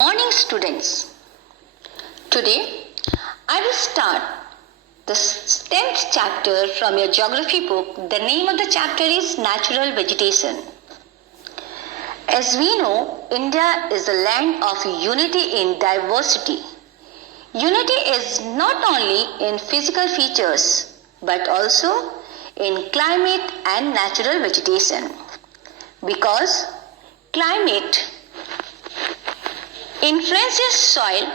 Morning students. Today I will start the 10th chapter from your geography book. The name of the chapter is Natural Vegetation. As we know, India is a land of unity in diversity. Unity is not only in physical features but also in climate and natural vegetation, because climate influences soil,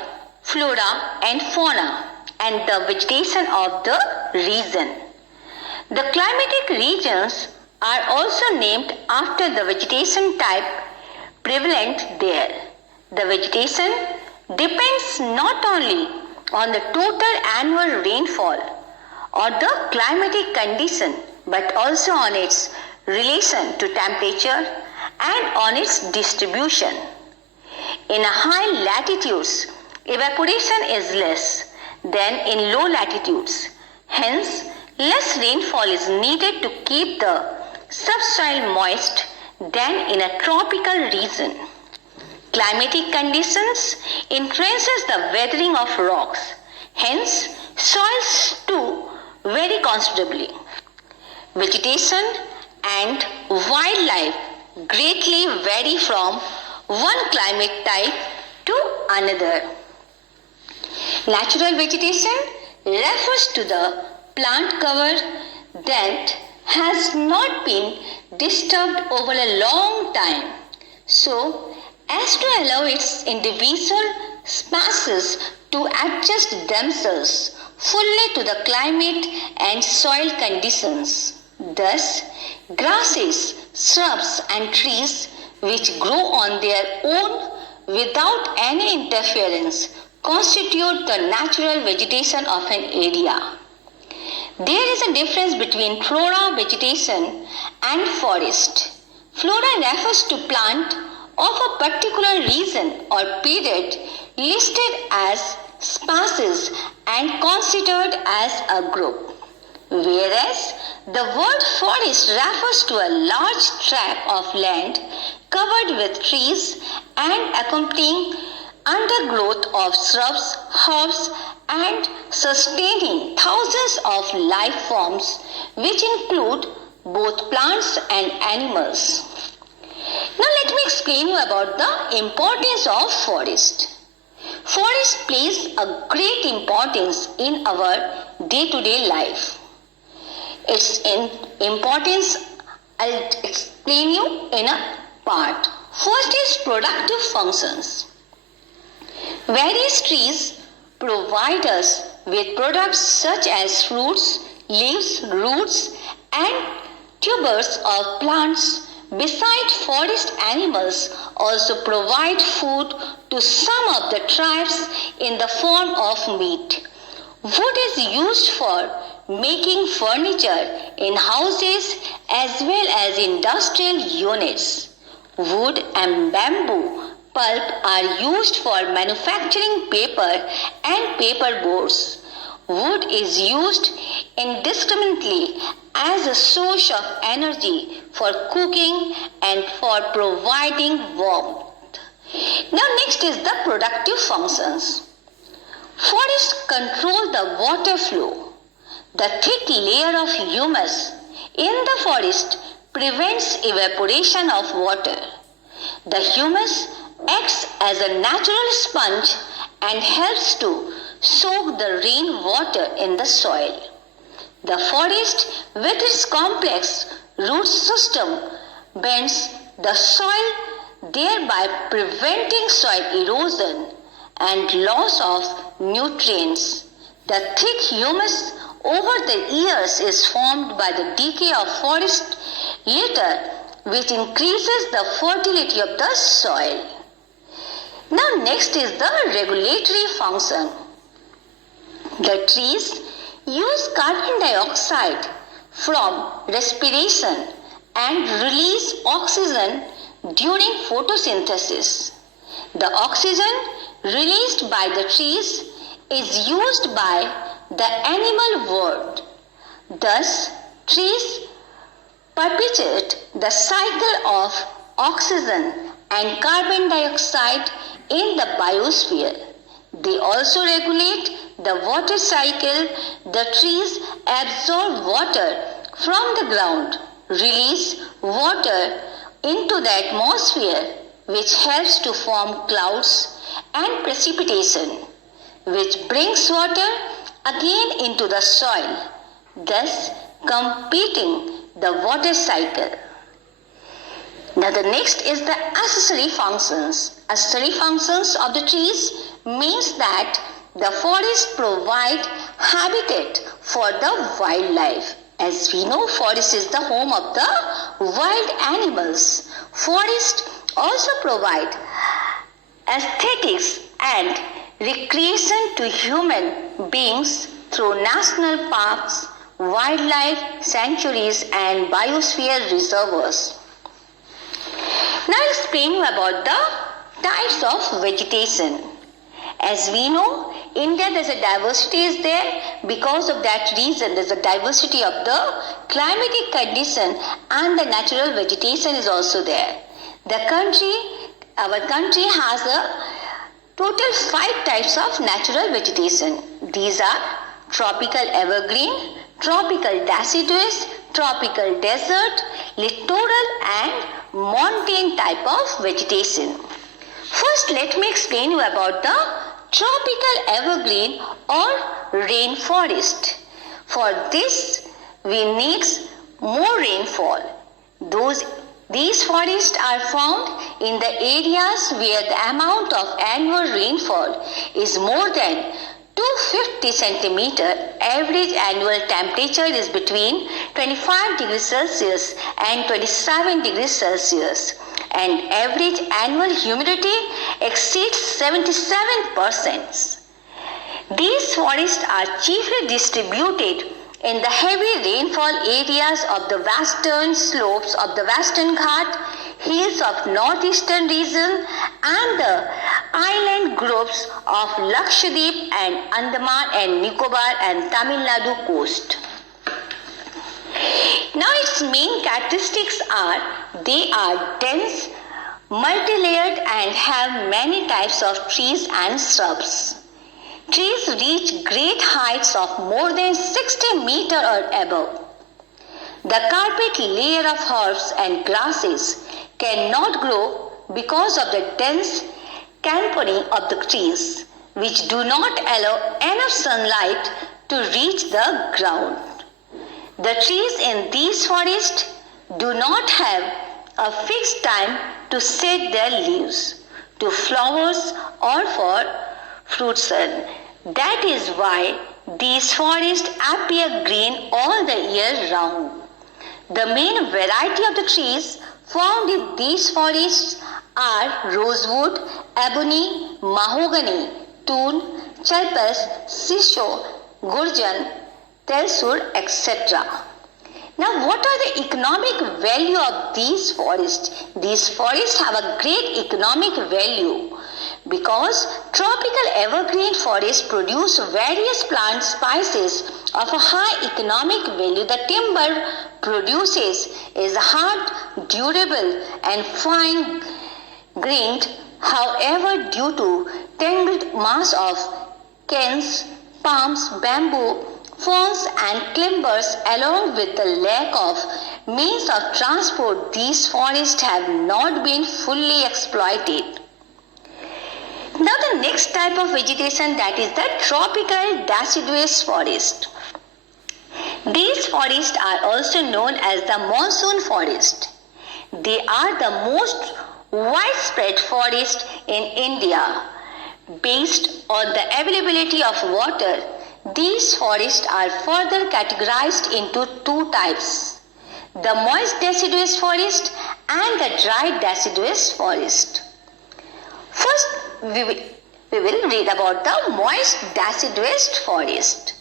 flora and fauna and the vegetation of the region. The climatic regions are also named after the vegetation type prevalent there. The vegetation depends not only on the total annual rainfall or the climatic condition but also on its relation to temperature and on its distribution. In high latitudes, evaporation is less than in low latitudes. Hence, less rainfall is needed to keep the subsoil moist than in a tropical region. Climatic conditions influences the weathering of rocks. Hence, soils too vary considerably. Vegetation and wildlife greatly vary from one climate type to another. Natural vegetation refers to the plant cover that has not been disturbed over a long time, so as to allow its individual species to adjust themselves fully to the climate and soil conditions. Thus, grasses, shrubs and trees which grow on their own without any interference constitute the natural vegetation of an area. There is a difference between flora vegetation and forest. Flora refers to plant of a particular region or period listed as species and considered as a group, whereas the word forest refers to a large tract of land covered with trees and accompanying undergrowth of shrubs, herbs and sustaining thousands of life forms which include both plants and animals. Now let me explain you about the importance of forest. Forest plays a great importance in our day-to-day life. Its importance I'll explain you in a part. First is productive functions. Various trees provide us with products such as fruits, leaves, roots and tubers of plants. Besides, forest animals also provide food to some of the tribes in the form of meat. Wood is used for making furniture in houses as well as industrial units. Wood and bamboo pulp are used for manufacturing paper and paper boards. Wood is used indiscriminately as a source of energy for cooking and for providing warmth. Now next is the productive functions. Forests control the water flow. The thick layer of humus in the forest prevents evaporation of water. The humus acts as a natural sponge and helps to soak the rainwater in the soil. The forest, with its complex root system, bends the soil, thereby preventing soil erosion and loss of nutrients. The thick humus over the years is formed by the decay of forest litter, which increases the fertility of the soil. Now next is the regulatory function. The trees use carbon dioxide from respiration and release oxygen during photosynthesis. The oxygen released by the trees is used by the animal world. Thus, trees perpetuate the cycle of oxygen and carbon dioxide in the biosphere. They also regulate the water cycle. The trees absorb water from the ground, release water into the atmosphere, which helps to form clouds and precipitation, which brings water again into the soil, thus completing the water cycle. Now the next is the accessory functions. Accessory functions of the trees means that the forest provide habitat for the wildlife. As we know, forest is the home of the wild animals. Forest also provide aesthetics and recreation to human beings through national parks, wildlife sanctuaries and biosphere reservoirs. Now I'll explain you about the types of vegetation. As we know, India, there's a diversity is there. Because of that reason, there's a diversity of the climatic condition and the natural vegetation is also there. Our country has a total 5 types of natural vegetation. These are tropical evergreen, tropical deciduous, tropical desert, littoral and montane type of vegetation. First, let me explain you about the tropical evergreen or rainforest. For this, we need more rainfall. These forests are found in the areas where the amount of annual rainfall is more than 250 centimeter. Average annual temperature is between 25 degrees Celsius and 27 degrees Celsius. And average annual humidity exceeds 77%. These forests are chiefly distributed in the heavy rainfall areas of the western slopes of the Western Ghat, hills of northeastern region and the island groups of Lakshadweep and Andaman and Nicobar and Tamil Nadu coast. Now its main characteristics are they are dense, multi-layered and have many types of trees and shrubs. Trees reach great heights of more than 60 meters or above. The carpet layer of herbs and grasses cannot grow because of the dense canopy of the trees, which do not allow enough sunlight to reach the ground. The trees in these forests do not have a fixed time to shed their leaves, to flowers or for fruits. That is why these forests appear green all the year round. The main variety of the trees found in these forests are rosewood, ebony, mahogany, tun, chalpas, sisho, gurjan, telsur, etc. Now, what are the economic value of these forests? These forests have a great economic value because tropical evergreen forests produce various plant species of a high economic value. The timber produces is hard, durable and fine-grained. However, due to tangled mass of canes, palms, bamboo, ferns and climbers, along with the lack of means of transport, these forests have not been fully exploited. Now the next type of vegetation, that is the tropical deciduous forest. These forests are also known as the monsoon forest. They are the most widespread forest in India. Based on the availability of water, these forests are further categorized into 2 types: the moist deciduous forest and the dry deciduous forest. First, we will read about the moist deciduous forest.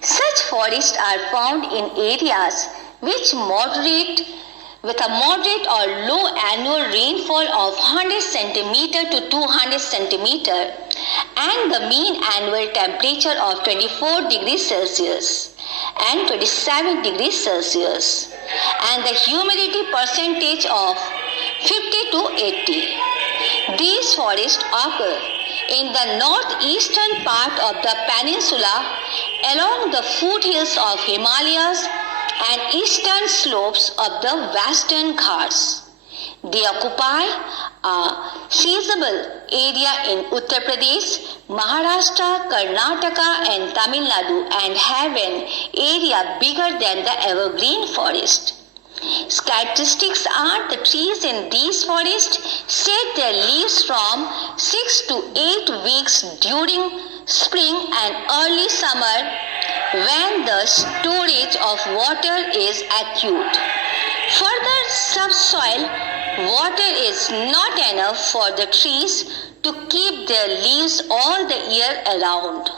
Such forests are found in areas with a moderate or low annual rainfall of 100 cm to 200 cm and the mean annual temperature of 24 degrees Celsius and 27 degrees Celsius and the humidity percentage of 50 to 80. These forests occur in the northeastern part of the peninsula, along the foothills of Himalayas and eastern slopes of the Western Ghats. They occupy a sizable area in Uttar Pradesh, Maharashtra, Karnataka and Tamil Nadu and have an area bigger than the evergreen forest. Characteristics are the trees in these forests shed their leaves from 6 to 8 weeks during spring and early summer when the storage of water is acute. Further, subsoil water is not enough for the trees to keep their leaves all the year around.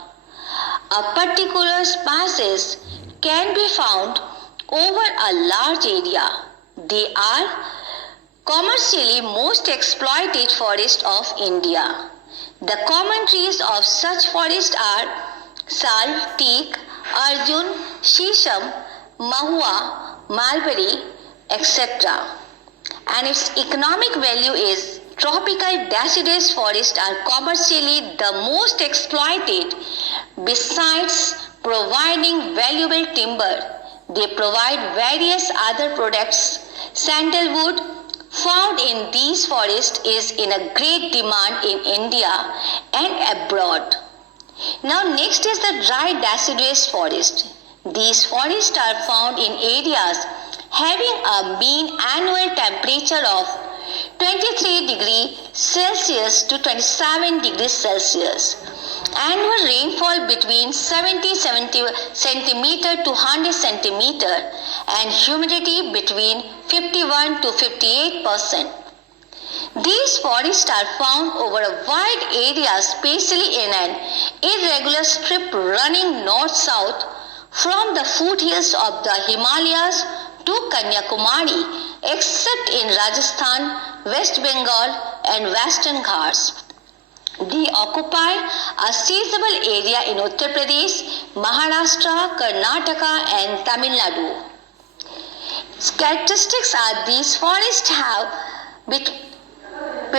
A particular species can be found over a large area. They are commercially most exploited forests of India. The common trees of such forests are sal, teak, arjun, shisham, mahua, mulberry, etc. And its economic value is tropical deciduous forests are commercially the most exploited. Besides providing valuable timber, they provide various other products. Sandalwood found in these forests is in a great demand in India and abroad. Now next is the dry deciduous forest. These forests are found in areas having a mean annual temperature of 23 degrees Celsius to 27 degrees Celsius. Annual rainfall between 70 centimeter to 100 centimeter and humidity between 51 to 58%. These forests are found over a wide area, especially in an irregular strip running north-south from the foothills of the Himalayas to Kanyakumari, except in Rajasthan, West Bengal and Western Ghats. They occupy a sizable area in Uttar Pradesh, Maharashtra, Karnataka and Tamil Nadu. Characteristics are these forests have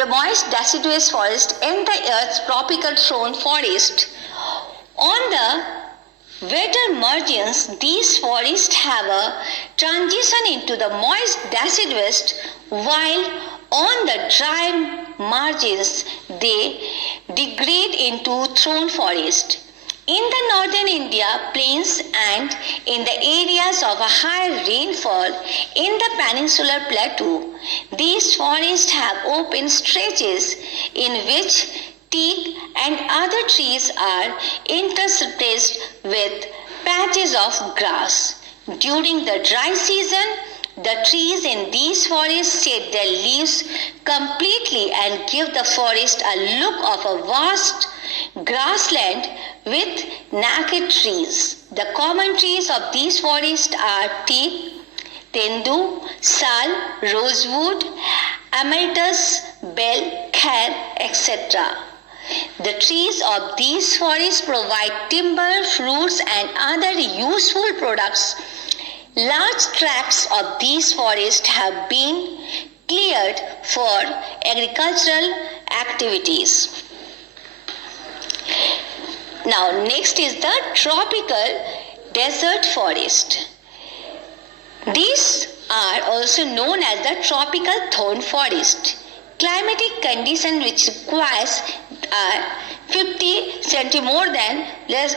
moist deciduous forest and the earth's tropical thorn forest. On the wetter margins, these forests have a transition into the moist deciduous, while on the dry margins they degrade into thorn forest. In the northern India plains and in the areas of a high rainfall in the peninsular plateau, these forests have open stretches in which teak and other trees are interspersed with patches of grass. During the dry season, the trees in these forests shed their leaves completely and give the forest a look of a vast grassland with naked trees. The common trees of these forests are teak, tendu, sal, rosewood, amalthus, bel, khair, etc. The trees of these forests provide timber, fruits and other useful products. Large tracts of these forests have been cleared for agricultural activities. Now next is the tropical desert forest. These are also known as the tropical thorn forest. Climatic conditions which requires 50 less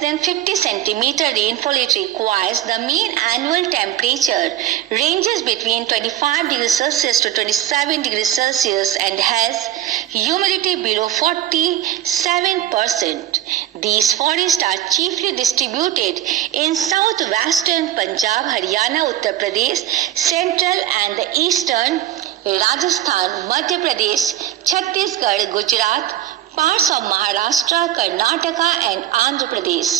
than 50 centimeter rainfall it requires. The mean annual temperature ranges between 25 degrees Celsius to 27 degrees Celsius and has humidity below 47%. These forests are chiefly distributed in southwestern Punjab, Haryana, Uttar Pradesh, central and the eastern Rajasthan, Madhya Pradesh, Chhattisgarh, Gujarat, parts of Maharashtra, Karnataka and Andhra Pradesh.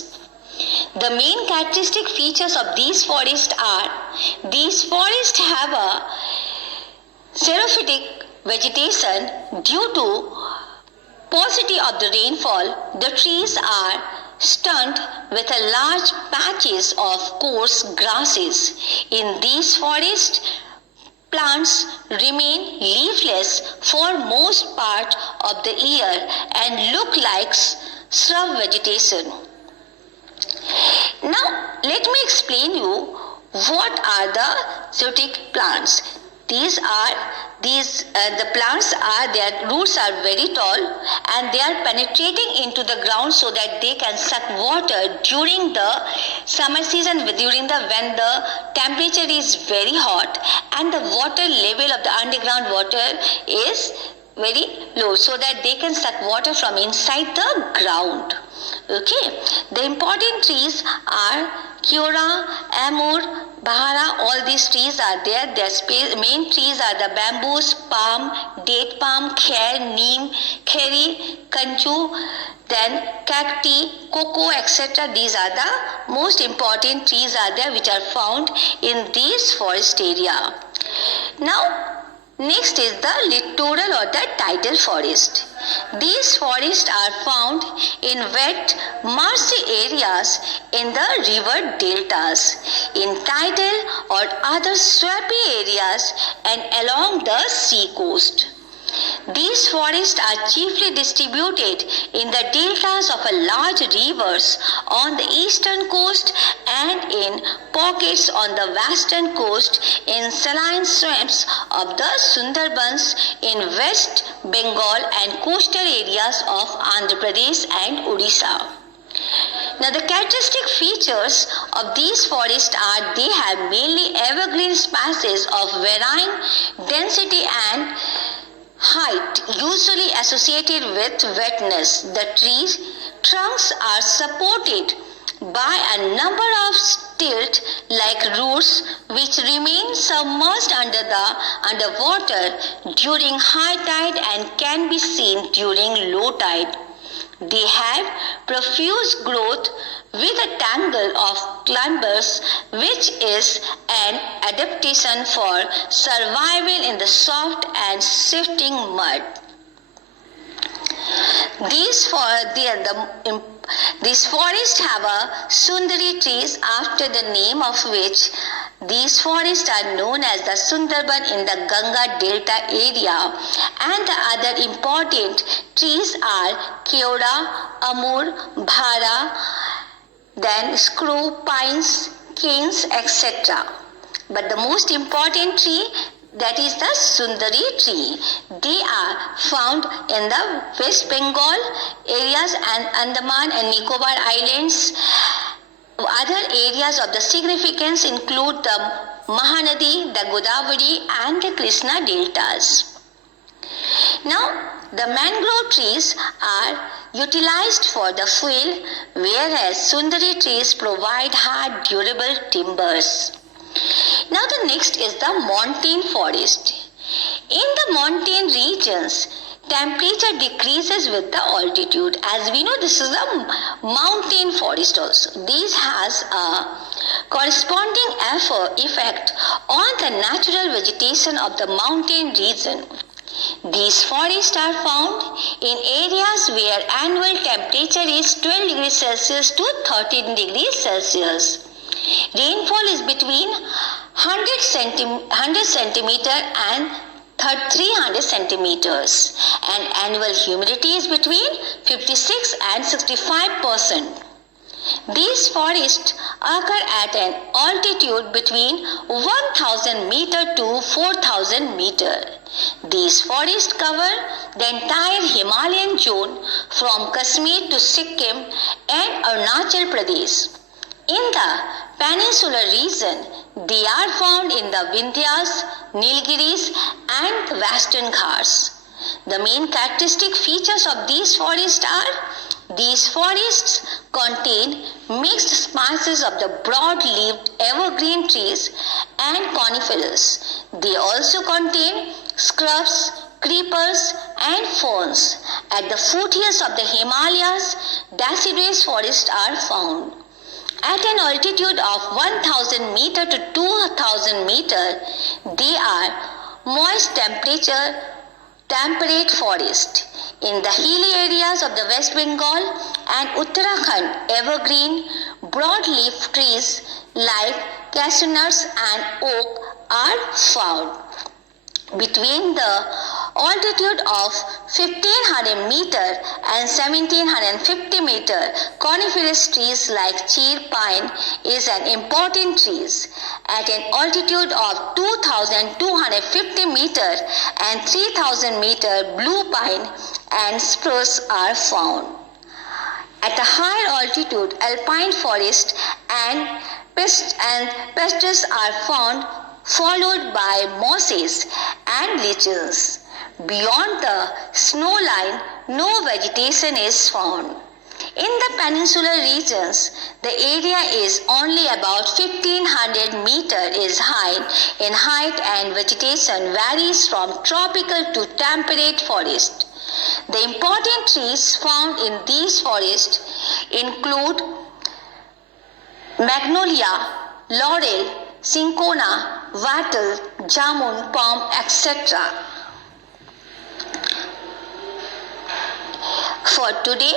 The main characteristic features of these forests are, these forests have a xerophytic vegetation due to paucity of the rainfall. The trees are studded with a large patches of coarse grasses. In these forests, plants remain leafless for most part of the year and look like shrub vegetation. Now, let me explain you what are the zootic plants. The plants are, their roots are very tall and they are penetrating into the ground so that they can suck water during the summer season, when the temperature is very hot and the water level of the underground water is very low, so that they can suck water from inside the ground. Okay, the important trees are Keora, Amur, Bahara. All these trees are there. Their main trees are the bamboos, palm, date palm, kher, neem, kheri, kanchu, then cacti, cocoa, etc. These are the most important trees are there which are found in this forest area. Now, next is the littoral or the tidal forest. These forests are found in wet, marshy areas in the river deltas, in tidal or other swampy areas and along the sea coast. These forests are chiefly distributed in the deltas of large rivers on the eastern coast and in pockets on the western coast in saline swamps of the Sundarbans in West Bengal and coastal areas of Andhra Pradesh and Odisha. Now, the characteristic features of these forests are they have mainly evergreen species of varying density and height, usually associated with wetness. The trees' trunks are supported by a number of stilt-like roots which remain submerged underwater during high tide and can be seen during low tide. They have profuse growth with a tangle of climbers, which is an adaptation for survival in the soft and shifting mud. These forests have a Sundari trees, after the name of which these forests are known as the Sundarban in the Ganga Delta area, and the other important trees are Keora, Amur, Bhara, then screw, pines, canes, etc. But the most important tree, that is the Sundari tree. They are found in the West Bengal areas and Andaman and Nicobar Islands. Other areas of the significance include the Mahanadi, the Godavari and the Krishna deltas. Now, the mangrove trees are utilized for the fuel, whereas Sundari trees provide hard, durable timbers. Now, the next is the montane forest. In the montane regions, temperature decreases with the altitude. As we know, this is a mountain forest also. This has a corresponding effect on the natural vegetation of the mountain region. These forests are found in areas where annual temperature is 12 degrees Celsius to 13 degrees Celsius. Rainfall is between 100 centimeter and 300 centimeters, and annual humidity is between 56 and 65%. These forests occur at an altitude between 1000 meter to 4000 meter. These forests cover the entire Himalayan zone from Kashmir to Sikkim and Arunachal Pradesh. In the peninsular region, they are found in the Vindhyas, Nilgiris and the Western Ghats. The main characteristic features of these forests are these forests contain mixed species of the broad-leaved evergreen trees and conifers. They also contain scrubs, creepers and ferns. At the foothills of the Himalayas, deciduous forests are found. At an altitude of 1000 meter to 2000 meter, they are moist temperate forest. In the hilly areas of the West Bengal and Uttarakhand, evergreen broadleaf trees like cashew nuts and oak are found. Between the altitude of 1500 meter and 1750 meter, coniferous trees like cheer pine is an important trees. At an altitude of 2250 meter and 3000 meter, blue pine and spruce are found. At a higher altitude, alpine forest and pastures are found, followed by mosses and lichens. Beyond the snow line, no vegetation is found. In the peninsular regions, the area is only about 1500 meters is high in height and vegetation varies from tropical to temperate forest. The important trees found in these forests include magnolia, laurel, cinchona, wattle, jamun, palm, etc. For today,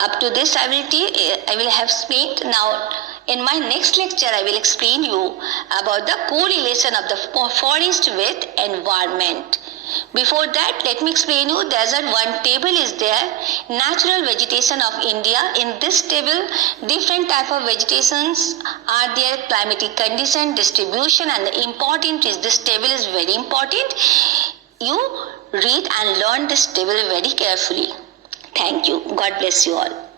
up to this I will have explained. Now in my next lecture I will explain you about the correlation of the forest with environment. Before that, let me explain you desert one table is there, natural vegetation of India. In this table, different type of vegetations are there, climatic condition, distribution, and the important is this table is very important. You read and learn this table very carefully. Thank you. God bless you all.